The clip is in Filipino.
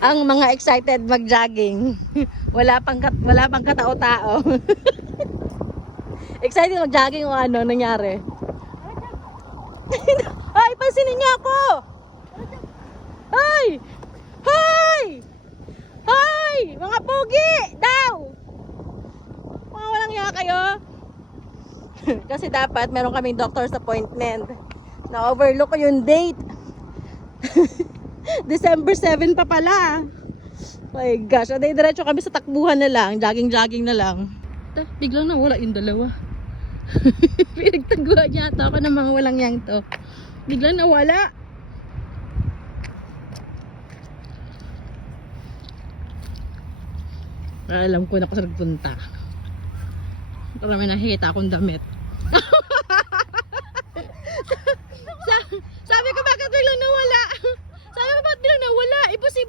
Ang mga excited mag-jogging. Wala pang katao-tao. Excited mag-jogging o ano nangyari? Ay, pansinin niyo ako! Ay! Hoy! Hoy! Mga pogi! Daw! Mga walang hiya kayo. Kasi dapat meron kaming doctor's appointment. Na-overlook ko yung date. December 7 pa pala. My gosh, aday diretso kami sa takbuhan na lang, jogging na lang. Biglang nawala yung dalawa. Pinagtaguan yata ako ng mga walang yang to. Biglang nawala. Alam ko na kung saan nagpunta. Para may nakikita akong damit.